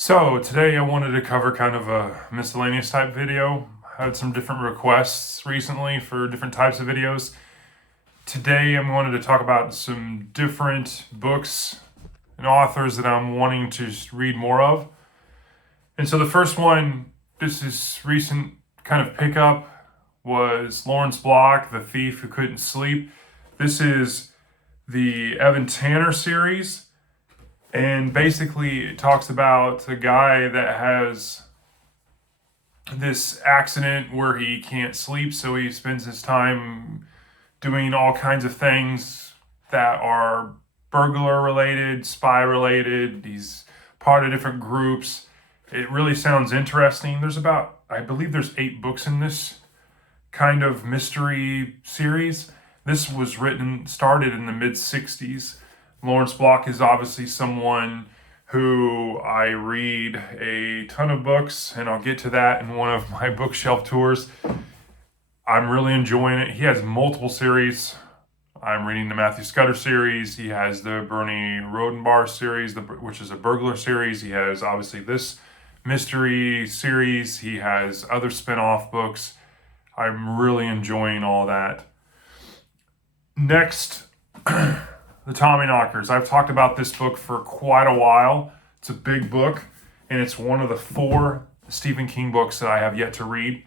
So today I wanted to cover kind of a miscellaneous type video. I had some different requests recently for different types of videos. Today I'm wanted to talk about some different books and authors that I'm wanting to read more of. And so the first one, this is recent kind of pickup, was Lawrence Block, The Thief Who Couldn't Sleep. This is the Evan Tanner series. And basically, it talks about a guy that has this accident where he can't sleep, so he spends his time doing all kinds of things that are burglar related, spy related. He's part of different groups. It really sounds interesting. I believe there's 8 books in this kind of mystery series. This was started in the mid 60s. Lawrence Block is obviously someone who I read a ton of books, and I'll get to that in one of my bookshelf tours. I'm really enjoying it. He has multiple series. I'm reading the Matthew Scudder series. He has the Bernie Rodenbar series, which is a burglar series. He has obviously this mystery series. He has other spin-off books. I'm really enjoying all that. Next, the Tommyknockers. I've talked about this book for quite a while. It's a big book, and it's one of the 4 Stephen King books that I have yet to read.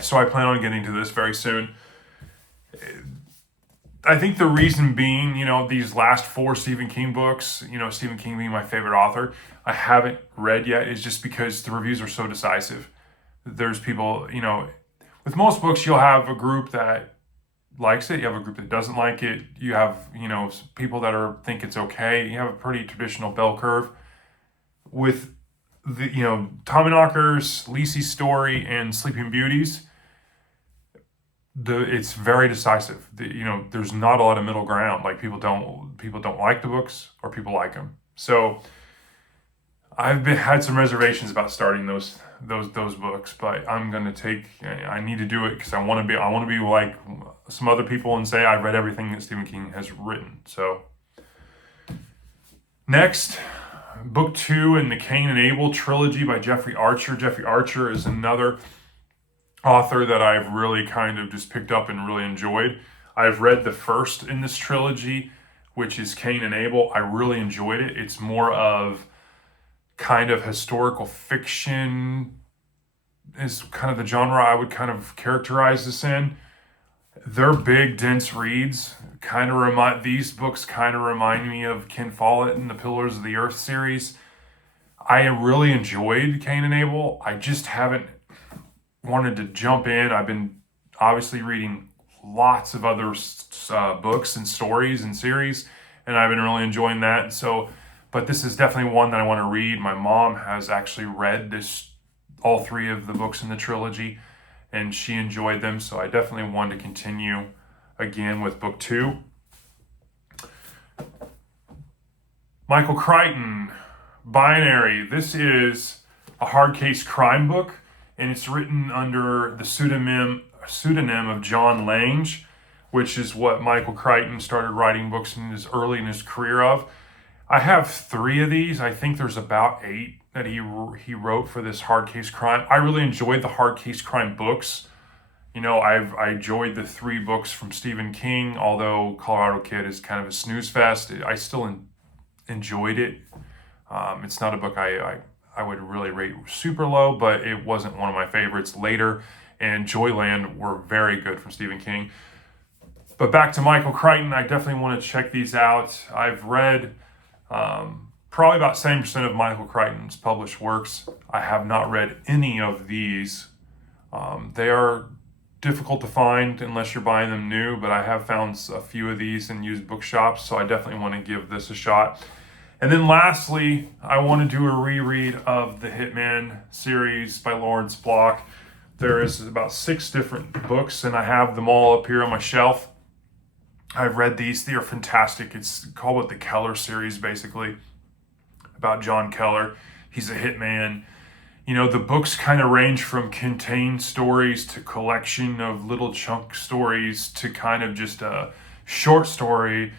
So I plan on getting to this very soon. I think the reason being, these last 4 Stephen King books, Stephen King being my favorite author, I haven't read yet, is just because the reviews are so decisive. There's people, with most books, you'll have a group that likes it, you have a group that doesn't like it, you have people that think it's okay. You have a pretty traditional bell curve. With the Tommyknockers, Lisey's Story, and Sleeping Beauties, it's very decisive. There's not a lot of middle ground. Like people don't like the books, or people like them. So I've had some reservations about starting those books, but I need to do it because I want to be like some other people and say I've read everything that Stephen King has written. So next, book 2 in the Cain and Abel trilogy by Jeffrey Archer. Jeffrey Archer is another author that I've really kind of just picked up and really enjoyed. I've read the first in this trilogy, which is Cain and Abel. I really enjoyed it. It's more of kind of historical fiction is kind of the genre I would kind of characterize this in. They're big, dense reads. These books kind of remind me of Ken Follett and the Pillars of the Earth series. I really enjoyed Cain and Abel. I just haven't wanted to jump in. I've been obviously reading lots of other books and stories and series, and I've been really enjoying that. But this is definitely one that I want to read. My mom has actually read all 3 of the books in the trilogy, and she enjoyed them. So I definitely want to continue again with book 2. Michael Crichton, Binary. This is a hard case crime book, and it's written under the pseudonym of John Lange, which is what Michael Crichton started writing books early in his career of. I have 3 of these. I think there's about 8 that he wrote for this hard case crime. I really enjoyed the hard case crime books. I enjoyed the 3 books from Stephen King, although Colorado Kid is kind of a snooze fest. I still enjoyed it. It's not a book I would really rate super low, but it wasn't one of my favorites. Later and Joyland were very good from Stephen King. But back to Michael Crichton, I definitely want to check these out. I've read probably about 70% of Michael Crichton's published works. I have not read any of these. They are difficult to find unless you're buying them new, but I have found a few of these in used bookshops, so I definitely want to give this a shot. And then lastly, I want to do a reread of the Hitman series by Lawrence Block. There is about 6 different books, and I have them all up here on my shelf. I've read these. They are fantastic. It's called the Keller series, basically, about John Keller. He's a hitman. The books kind of range from contained stories to collection of little chunk stories to kind of just a short story.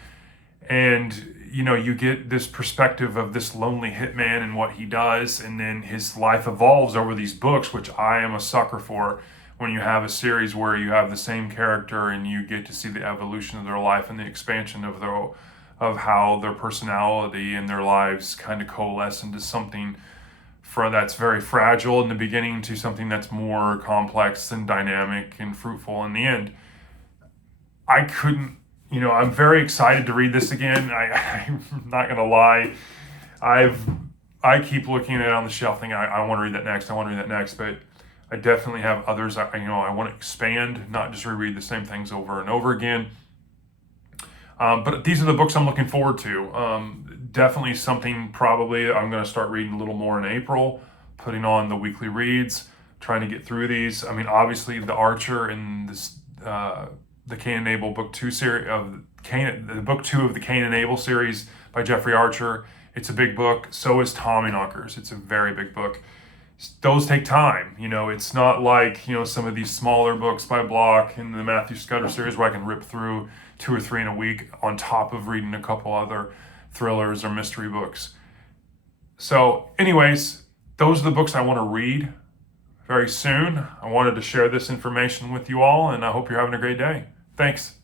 And you get this perspective of this lonely hitman and what he does, and then his life evolves over these books, which I am a sucker for. When you have a series where you have the same character and you get to see the evolution of their life and the expansion of how their personality and their lives kind of coalesce into something that's very fragile in the beginning to something that's more complex and dynamic and fruitful in the end. I couldn't, I'm very excited to read this again. I'm not going to lie. I keep looking at it on the shelf thinking, I want to read that next. I want to read that next. But I definitely have others. I want to expand, not just reread the same things over and over again. But these are the books I'm looking forward to. Definitely something probably I'm going to start reading a little more in April, putting on the weekly reads, trying to get through these. I mean, obviously, The Archer and this, the Cain and Abel book 2 series of the book 2 of the Cain and Abel series by Jeffrey Archer. It's a big book. So is Tommyknockers. It's a very big book. Those take time. It's not like, some of these smaller books by Block in the Matthew Scudder series where I can rip through 2 or 3 in a week on top of reading a couple other thrillers or mystery books. So anyways, those are the books I want to read very soon. I wanted to share this information with you all, and I hope you're having a great day. Thanks.